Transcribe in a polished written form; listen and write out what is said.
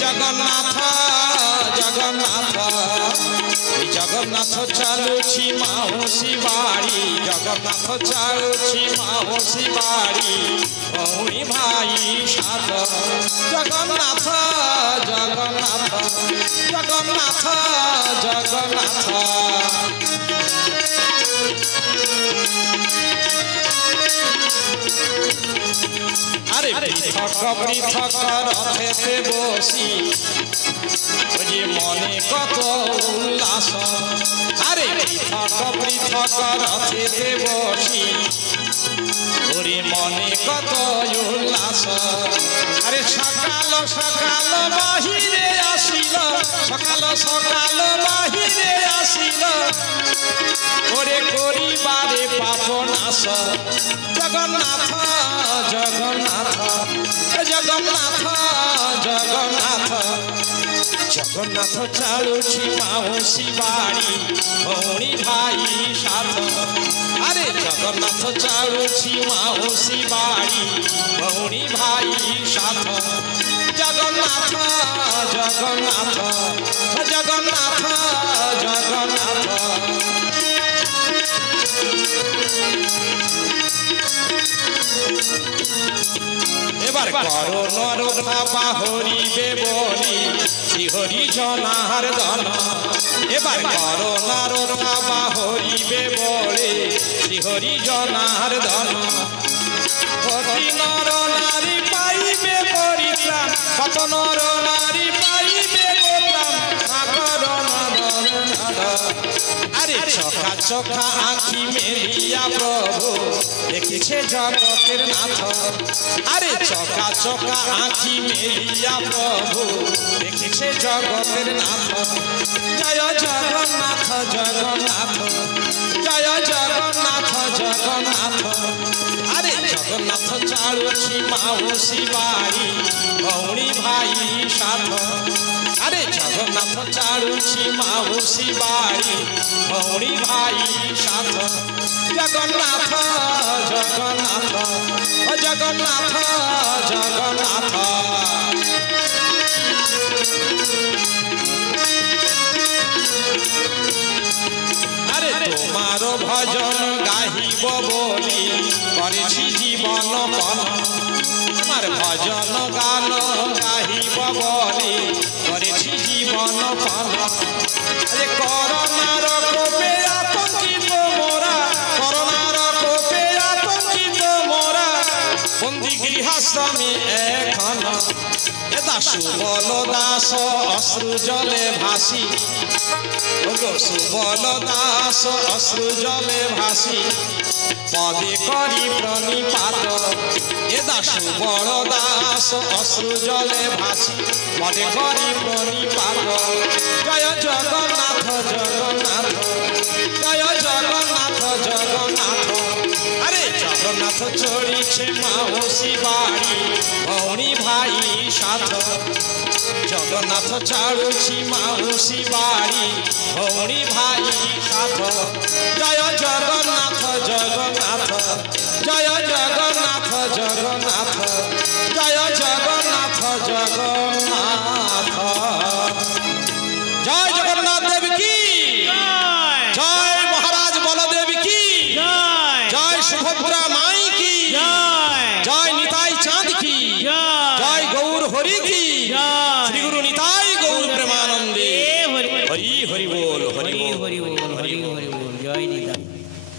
जगन्नाथ जगन्नाथ जगन्नाथ चालुछि माउसी बाड़ी जगन्नाथ चालुछि माउसी बाड़ी भौणी भाई साथ जगन्नाथ जगन्नाथ जगन्नाथ जगन्नाथ अरे पृथक पृथक रथेते बसी जे मने कत उल्लास अरे पृथक पृथक रथेते बसी ओरे मने कत उल्लास अरे सकाल सकाल बाहिरे आसिल सकाल सकाल बाहिरे आसिल ओरे करिबारे पाप नाश जगन्नाथ जगन्नाथ जगन्नाथ जगन्नाथ जगन्नाथ चालुछि माउसी बाड़ी भौणी भाई साथ अरे जगन्नाथ चालुछि माउसी बाड़ी भौणी भाई साथ जगन्नाथ जगन्नाथ जगन्नाथ जगन्नाथ एबार करो नरधा बाहरिबे बली श्रीहरि जनार धन एबार करो नरधा बाहरिबे बले श्रीहरि जनार धन कति नर नारी पाइबे परित्राण कत नर नारी पाइबे परित्राण नागर नर अरे चखा चखा आँखि मेलिया प्रभु देखिछे जगतेर नाथ अरे चखा चखा आँखि मेलिया प्रभु देखिछे जगतेर नाथ जय जगन्नाथ जगन्नाथ जय जगन्नाथ जगन्नाथ अरे जगन्नाथ चालुछि माउसी बाड़ी भौणी भाई साथ अरे जगन्नाथ चालुछि माउसी बाड़ी भौणी भाई साथ जगन्नाथ जगन्नाथ जगन्नाथ जगन्नाथ अरे तुम्हार भजन गाहिब बोली करेछि जीवन पन तुम्हार भजन गान गाहिब बोली करेछि जीवन पन अरे करोनार कोपे आतंकित मोरा करोनार कोपे आतंकित मोरा बंदी गृहाश्रमी एखन सुबल दास अश्रु जले भासी सुबल दास अश्रु जले भासी पदे करी प्रणिपात एदा सुबल दास अश्रु जले भासी पदे करी प्रणिपात जय जगन्नाथ जगन्नाथ जय जगन्नाथ जगन्नाथ अरे जगन्नाथ चढ़ीछे माउसी बाड़ी भौणी भाई साथ जगन्नाथ चालुछि माउसी बाड़ी भौणी भाई साथ जय जगन्नाथ जगन्नाथ जय जगन्नाथ जगन्नाथ जय जगन्नाथ जगन्नाथ जय जगन्नाथ देव की जय महाराज बलदेव की जय सुभद्रा माई की जय निताई चांद की जय गौर हरि की श्री गुरु निताई गौर प्रेमानंदे हरि हरि बोल हरि हरि बोल हरि हरि बोल जय